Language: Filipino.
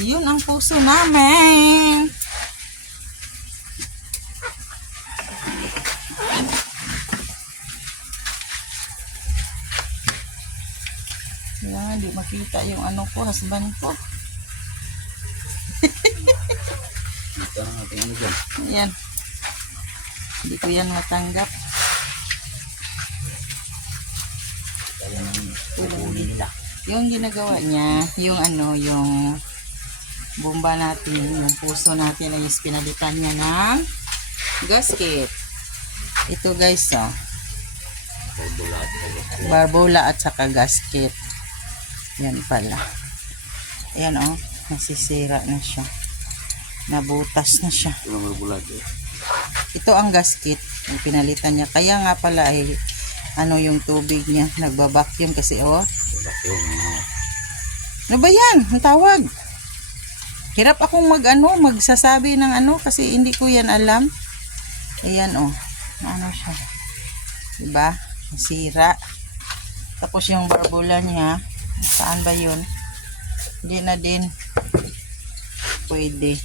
Yun ang puso namin. Yan, di makita yung ano ko, husband ko. Ito ang ating ano dyan. Yan. Hindi ko yan matanggap. Kaya nang kukunin nila. Yung ginagawa niya, yung ano, yung bomba natin, yung puso natin ay pinalitan niya ng gasket. Ito guys, oh. Barbola at saka gasket. Yan pala. Ayan, oh. Nasisira na siya. Nabutas na siya. Ito ang gasket. Yung pinalitan niya. Kaya nga pala ay ano yung tubig niya. Nagbabacuum kasi, oh. Ano ba yan? Ang tawag. Hirap akong magsasabi ng ano kasi hindi ko yan alam. Ayan, oh. Ano siya. Diba? Nasira. Tapos yung barbola niya, saan ba yun? Hindi na din pwede.